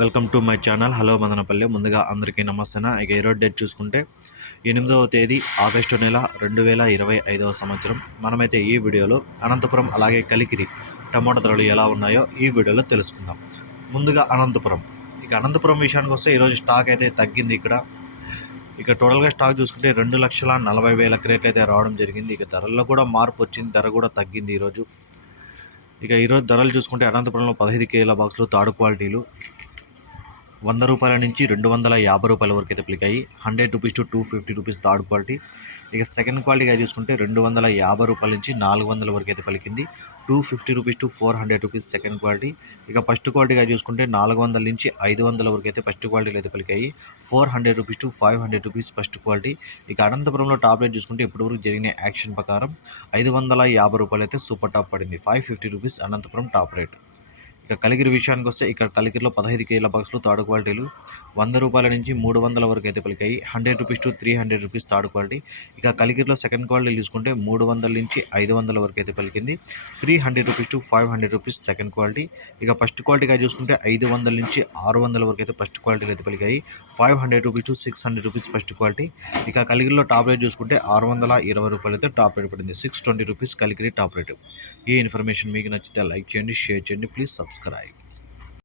Welcome to my channel. Hello Madanapalle. ముందుగా అందరికీ నమస్తే ఇక ఈరోజు డేట్ చూసుకుంటే ఎనిమిదవ తేదీ ఆగస్టు నెల రెండు వేల ఇరవై ఐదవ సంవత్సరం. మనమైతే ఈ వీడియోలో అనంతపురం అలాగే కలికిరి టమాటా ధరలు ఎలా ఉన్నాయో ఈ వీడియోలో తెలుసుకుందాం. ముందుగా అనంతపురం. ఇక అనంతపురం విషయానికి వస్తే ఈరోజు స్టాక్ అయితే తగ్గింది ఇక్కడ. ఇక టోటల్గా స్టాక్ చూసుకుంటే రెండు లక్షల నలభై వేల క్రేట్లు అయితే రావడం జరిగింది. ఇక ధరల్లో కూడా మార్పు వచ్చింది. ధర కూడా తగ్గింది ఈరోజు ఇక ఈరోజు ధరలు చూసుకుంటే అనంతపురంలో పదహైదు కేల బాక్సులు తాడు క్వాలిటీలు వంద రూపాయల నుంచి రెండు వందల యాభై రూపాయల వరకు అయితే పిలికాయి. Hundred rupees to two fifty rupees third quality. ఇక సెకండ్ క్వాలిటీగా చూసుకుంటే రెండు వందల యాభై రూపాయల నుంచి నాలుగు వందల వరకు అయితే పలికింది. Two fifty rupees to four hundred rupees second quality. ఇక ఫస్ట్ క్వాలిటీగా చూసుకుంటే నాలుగు వందల నుంచి ఐదు వందల వరకు అయితే ఫస్ట్ క్వాలిటీలు అయితే పలికాయి. Four hundred rupees to five hundred rupees first quality. ఇక అనంతపురంలో టాప్ రేట్ చూసుకుంటే ఇప్పటివరకు జరిగిన యాక్షన్ ప్రకారం ఐదు వందల యాభై రూపాయలు అయితే సూపర్ టాప్ పడింది. Five fifty rupees Anantapur top rate. ఇక కలిగిరి విషయానికి వస్తే ఇక్కడ కలిగిరిలో పదహైదు కేజీల బాక్సులు తాడు క్వాలిటీలు. వంద రూపాయల నుంచి మూడు వందల వరకు అయితే పలికాయి. Hundred rupees to three hundred rupees third quality. ఇక కలిగిరిలో సెకండ్ క్వాలిటీ చూసుకుంటే మూడు వందల నుంచి ఐదు వందల వరకు అయితే పలికింది. Three hundred rupees to five hundred rupees second quality. ఇక ఫస్ట్ క్వాలిటీగా చూసుకుంటే ఐదు వందల నుంచి ఆరు వందల వరకు అయితే ఫస్ట్ క్వాలిటీలు అయితే పలికాయి. Five hundred rupees to six hundred rupees first quality. ఇక కలిగిరిలో టాప్ రేట్ చూసుకుంటే ఆరు వందల ఇరవై రూపాయలు అయితే టాప్ రేట్ పడింది. Six twenty rupees Kaligiri top rate. ఈ ఇన్ఫర్మేషన్ మీకు నచ్చితే లైక్ చేయండి షేర్ చేయండి ప్లీజ్ సబ్స్క్రైబ్.